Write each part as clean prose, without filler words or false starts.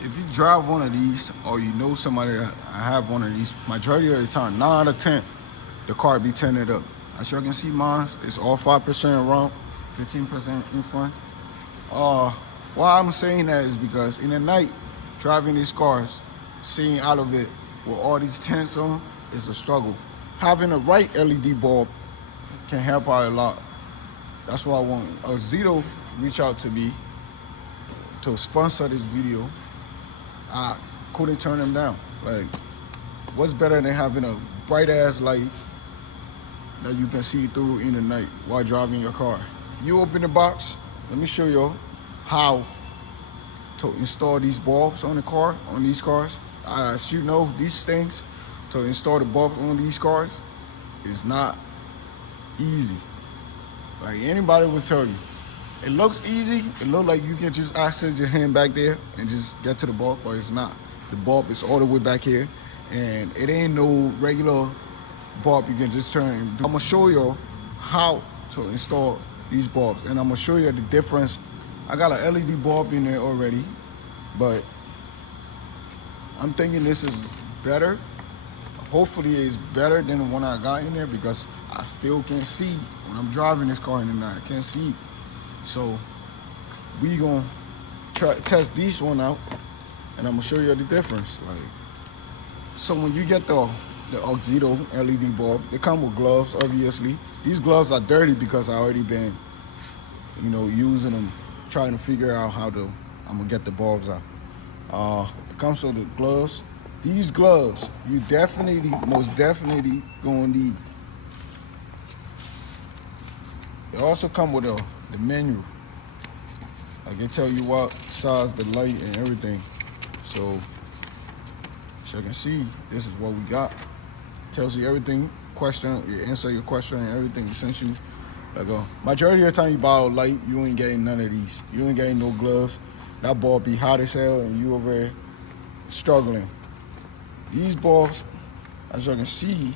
if you drive one of these or you know somebody that have one of these, majority of the time, 9 out of 10, the car be tinted up. As you can see, mine it's all 5% wrong, 15% in front. Uh, why I'm saying that is because in the night, driving these cars, seeing out of it with all these tints on, is a struggle. Having a right LED bulb can help out a lot. That's why I want Zito reach out to me to sponsor this video. I couldn't turn them down. Like, what's better than having a bright ass light that you can see through in the night while driving your car? You open the box. Let me show you how to install these bulbs on the car, on these cars. As you know, these things, to install the bulbs on these cars is not easy. Like anybody will tell you. It looks easy. It looks like you can just access your hand back there and just get to the bulb, but it's not. The bulb is all the way back here, and it ain't no regular bulb you can just turn. I'm gonna show you how to install these bulbs, and I'm gonna show you the difference. I got an LED bulb in there already, but I'm thinking this is better. Hopefully it's better than the one I got in there because I still can't see when I'm driving this car in the night. I can't see. So we gonna test this one out, and I'm gonna show you the difference. Like, so when you get the Oxito LED bulb, they come with gloves. Obviously, these gloves are dirty because I already been, using them, trying to figure out how to. I'm gonna get the bulbs out. It comes with the gloves. These gloves, you most definitely gonna need. They also come with the menu. I can tell you what size the light and everything. So you can see, this is what we got. It tells you everything. You answer your question and everything. Since you, majority of the time you buy a light, you ain't getting none of these. You ain't getting no gloves. That bulb be hot as hell, and you over there struggling. These bulbs, as you can see,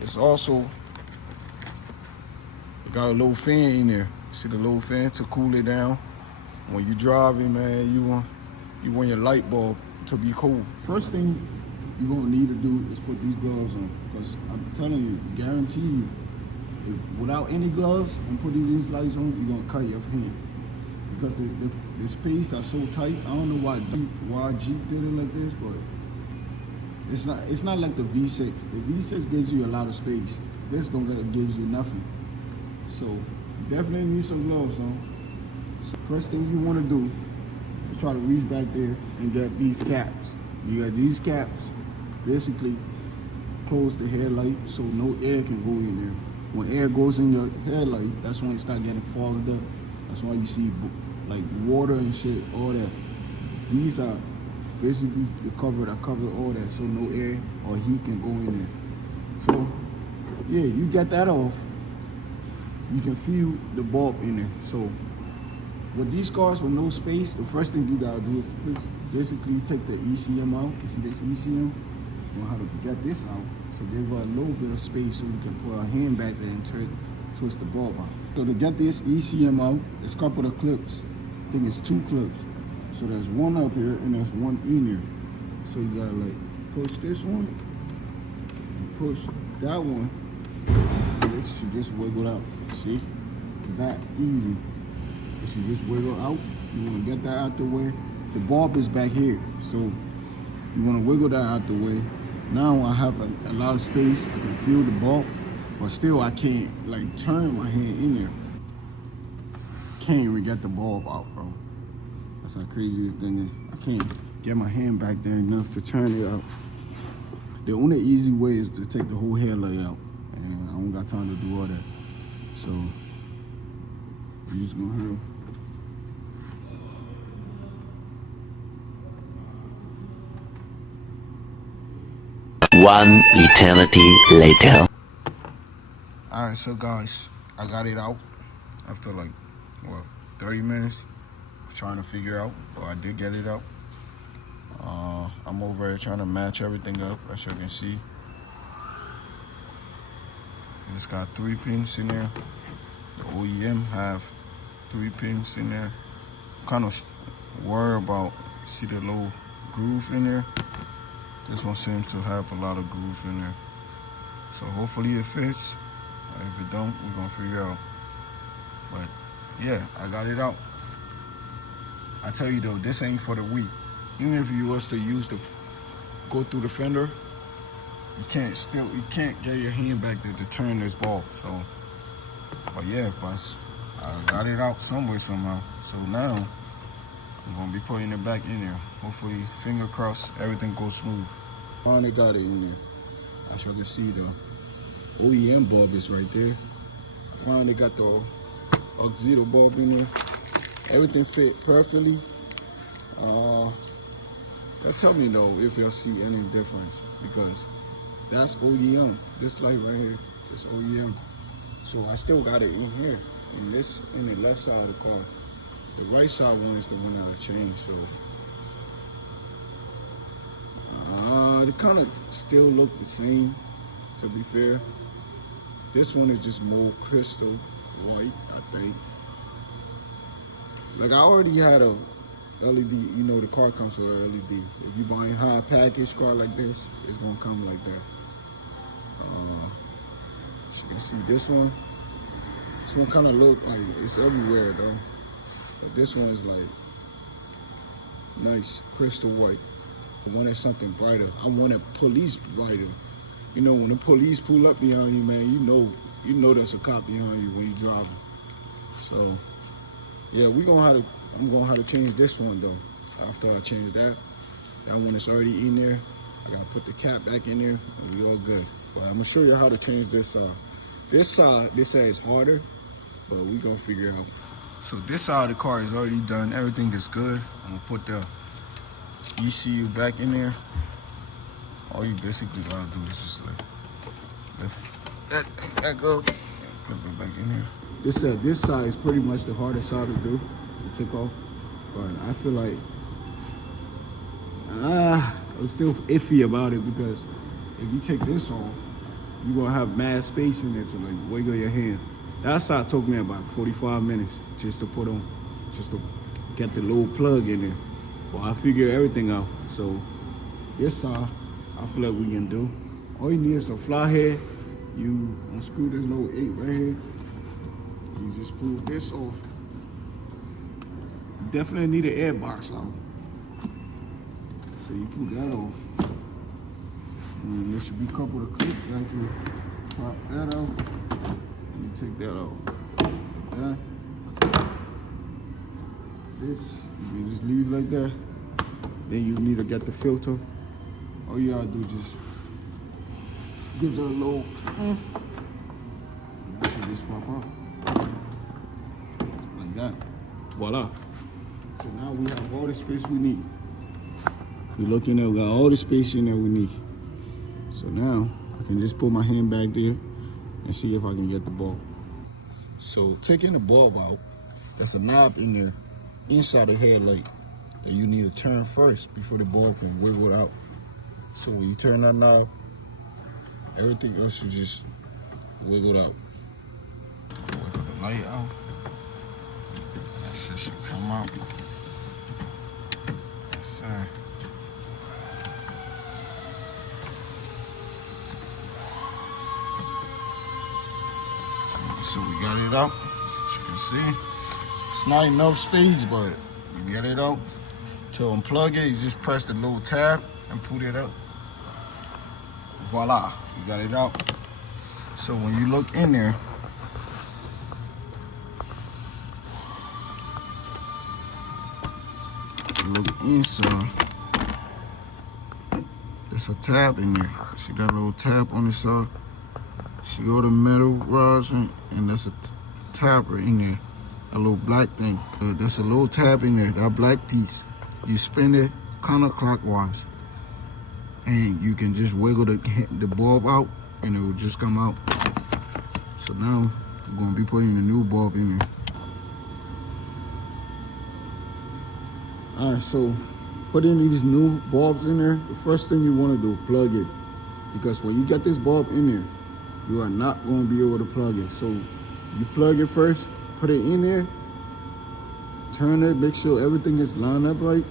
it's also got a little fan in there. See the little fan to cool it down. When you driving, man, you want your light bulb to be cool. First thing you're gonna need to do is put these gloves on, because I'm telling you, guarantee you, if without any gloves and putting these lights on, you're gonna cut your hand. Because the space are so tight. I don't know why Jeep did it like this, but it's not like the V6. The V6 gives you a lot of space. This gives you nothing. So you definitely need some gloves on. So first thing you want to do is try to reach back there and get these caps. You got these caps, basically close the headlight so no air can go in there. When air goes in your headlight, that's when it start getting fogged up. That's why you see like water and shit, all that. These are basically the cover that cover all that, so no air or heat can go in there. So yeah, you get that off, you can feel the bulb in there. So with these cars with no space, the first thing you gotta do is basically take the ECM out. You see this ECM? You know how to get this out to give her a little bit of space so we can put our hand back there and twist the bulb out. So to get this ECM out, there's a couple of clips. I think it's 2 clips. So there's one up here and there's one in here. So you gotta push this one and push that one. And this should just wiggle out. See? It's that easy. It should just wiggle out. You wanna get that out the way. The bulb is back here. So you wanna wiggle that out the way. Now I have a lot of space. I can feel the bulb, but still I can't turn my hand in there. Can't even get the bulb out, bro. That's how crazy this thing is. I can't get my hand back there enough to turn it out. The only easy way is to take the whole headlight out, and I don't got time to do all that. So we're just gonna hurry. One eternity later. Alright, so guys, I got it out after 30 minutes of trying to figure out, but I did get it out. I'm over here trying to match everything up, as you can see. It's got 3 pins in there. The OEM have 3 pins in there. Kind of worried about See the little groove in there? This one seems to have a lot of groove in there. So hopefully it fits. If it don't, we're gonna figure out. But yeah, I got it out. I tell you though, this ain't for the weak. Even if you was to go through the fender, you can't get your hand back there to turn this ball. So, but yeah, I got it out somewhere somehow. So now I'm gonna be putting it back in there. Hopefully, finger crossed, everything goes smooth. Finally got it in there. As you can see, the OEM bulb is right there. I finally got the auxiliary bulb in there. Everything fit perfectly. Tell me though if y'all see any difference, because that's OEM. This light right here is OEM. So I still got it in here, in the left side of the car. The right side one is the one that I changed. So they kind of still look the same, to be fair. This one is just more crystal white, I think. Like I already had a LED, you know, the car comes with a LED. If you're buying high package car like this, it's gonna come like that. So you can see this one kind of look like it's everywhere though. But this one is like nice crystal white. I wanted something brighter. I wanted police brighter. You know, when the police pull up behind you, man, you know there's a cop behind you when you're driving. So yeah, I'm gonna have to change this one though. After I change that one is already in there. I gotta put the cap back in there and we all good. But I'm gonna show you how to change this side. This side is harder, but we gonna figure it out. So this side of the car is already done. Everything is good. I'm gonna put the ECU back in there. All you basically gotta do is just like lift that thing back up and put it back in there. This side is pretty much the hardest side to do, to take off. But I feel like I'm still iffy about it, because if you take this off, you're gonna have mad space in there to like wiggle your hand. That side took me about 45 minutes just to put on, just to get the little plug in there. Well, I figured everything out. So this side, I feel like we can do. All you need is a fly head. You unscrew this little 8 right here. You just pull this off. You definitely need an air box out. So you pull that off. And there should be a couple of clips right here. Pop that out. And you take that off. Okay. This, you can just leave like that. Then you need to get the filter. All you gotta do is just give that a little, and that should just pop out. Like that. Voila. So now we have all the space we need. If you look in there, we got all the space in there we need. So now I can just put my hand back there and see if I can get the bulb. So taking the bulb out, there's a knob in there inside the headlight that you need to turn first before the bulb can wiggle out. So when you turn that knob, everything else should just wiggle out. Wiggle the light out. That shit should come out. Yes, sir. So we got it out. As you can see, it's not enough space, but you get it out. To unplug it, you just press the little tab and put it up. Voila, you got it out. So when you look in there, if you look inside, there's a tab in there. See that little tab on the side? See all the metal rods, and there's a tab right in there. A little black thing. There's a little tab in there, that black piece. You spin it counterclockwise, and you can just wiggle the bulb out, and it will just come out. So now we're gonna be putting the new bulb in there. All right, so putting these new bulbs in there, the first thing you want to do, plug it, because when you get this bulb in there, you are not going to be able to plug it. So you plug it first, put it in there, turn it, make sure everything is lined up right,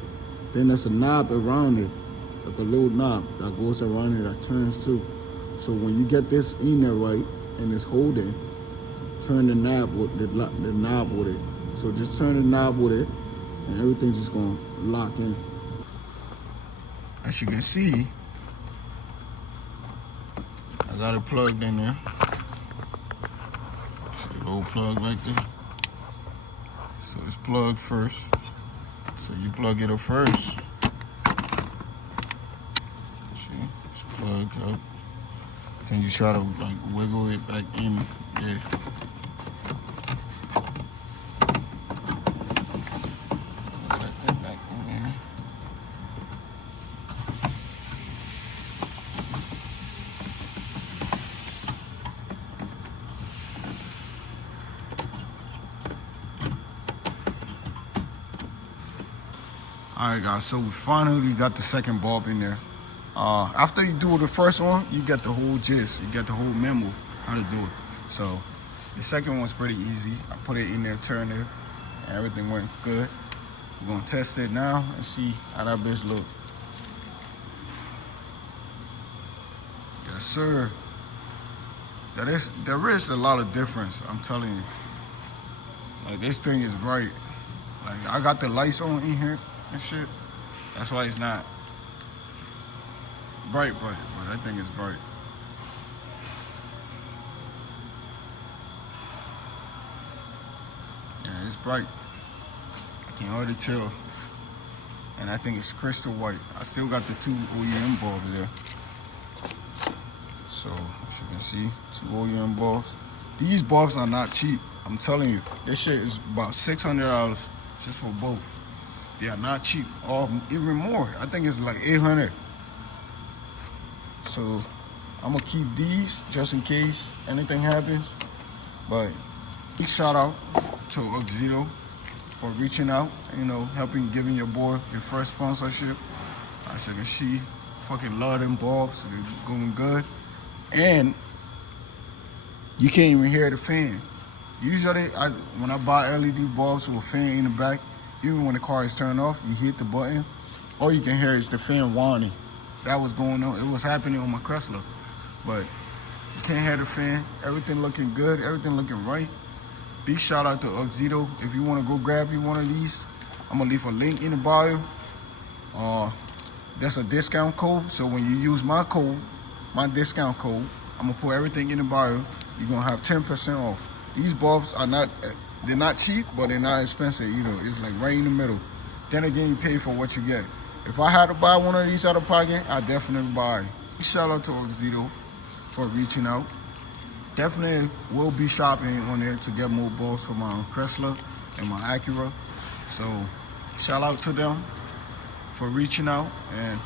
Then there's a knob around it, like a little knob that goes around it that turns too. So when you get this in there right and it's holding, turn the knob with the knob with it. So just turn the knob with it, and everything's just gonna lock in. As you can see, I got it plugged in there. See the little plug right there. So it's plugged first. So you plug it up first. See, it's plugged up. Then you try to like wiggle it back in there. Get that thing back in there. Alright guys, so we finally got the second bulb in there. After you do the first one, you get the whole gist, you get the whole memo how to do it. So the second one's pretty easy. I put it in there, turned it, and everything went good. We're gonna test it now and see how that bitch look. Yes sir. There is a lot of difference, I'm telling you. Like this thing is bright. Like I got the lights on in here and shit. That's why it's not bright, but that thing is bright. Yeah, it's bright. I can already tell. And I think it's crystal white. I still got the 2 OEM bulbs there. So, as you can see, 2 OEM bulbs. These bulbs are not cheap. I'm telling you, this shit is about $600 just for both. They are not cheap, or even more. I think it's like $800. So I'm gonna keep these just in case anything happens. But big shout out to Oxedo for reaching out, you know, helping, giving your boy your first sponsorship. As you can see, fucking love them bulbs. They're going good. And you can't even hear the fan. Usually, when I buy LED bulbs with a fan in the back, even when the car is turned off, you hit the button, all you can hear is the fan whining. That was going on. It was happening on my Chrysler, but you can't hear the fan. Everything looking good. Everything looking right. Big shout out to Oxedo. If you want to go grab you one of these, I'm gonna leave a link in the bio. That's a discount code. So when you use my code, my discount code, I'm gonna put everything in the bio. You're gonna have 10% off. These bulbs are they're not cheap, but they're not expensive either. It's like right in the middle. Then again, you pay for what you get. If I had to buy one of these out of pocket, I'd definitely buy it. Shout out to Oxedo for reaching out. Definitely will be shopping on there to get more bulbs for my Chrysler and my Acura. So shout out to them for reaching out. And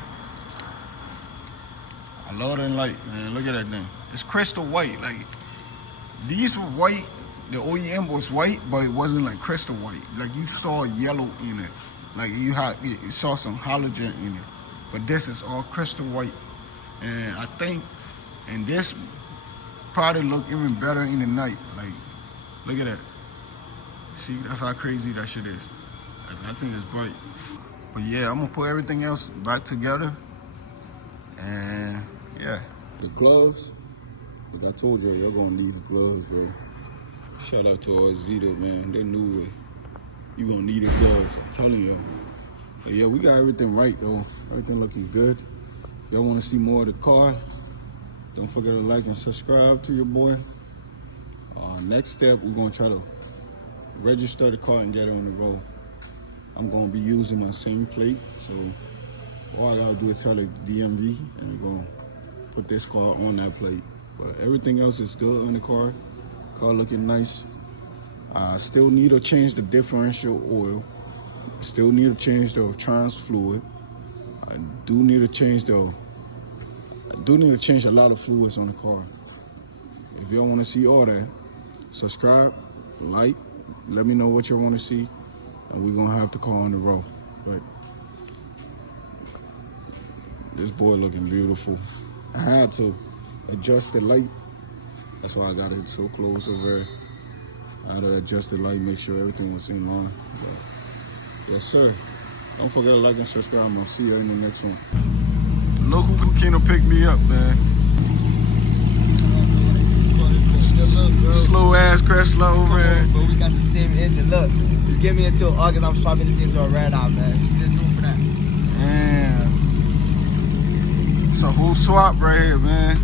I love that light, man. Look at that thing. It's crystal white. Like these were white. The OEM was white, but it wasn't like crystal white. Like you saw yellow in it. Like you saw some halogen in it. But this is all crystal white. And I think, and this probably look even better in the night. Like, look at that. See, that's how crazy that shit is. I think it's bright. But yeah, I'm gonna put everything else back together. And yeah. The gloves, like I told you, you're gonna need the gloves, bro. Shout out to Oxedo, man. They knew it. You gonna need the gloves, I'm telling you. But yeah, we got everything right though. Everything looking good. If y'all wanna see more of the car, don't forget to like and subscribe to your boy. Next step, we're gonna try to register the car and get it on the road. I'm gonna be using my same plate, so all I gotta do is tell the DMV and we're gonna put this car on that plate. But everything else is good on the car. Car looking nice. I still need to change the differential oil. Still need to change the trans fluid. I do need to change a lot of fluids on the car. If y'all want to see all that, subscribe, like, let me know what y'all want to see, and we're gonna have the car on the road. But this boy looking beautiful. I had to adjust the light. That's why I got it so close over there. I had to adjust the light, make sure everything was in line. But yes, sir. Don't forget to like and subscribe. I'll see you in the next one. Local Kukino picked me up, man. Slow ass crash slow over here. But we got the same engine. Look, just give me until August. I'm swapping it into a red eye, man. Just do it for that. Man. It's a whole swap right here, man.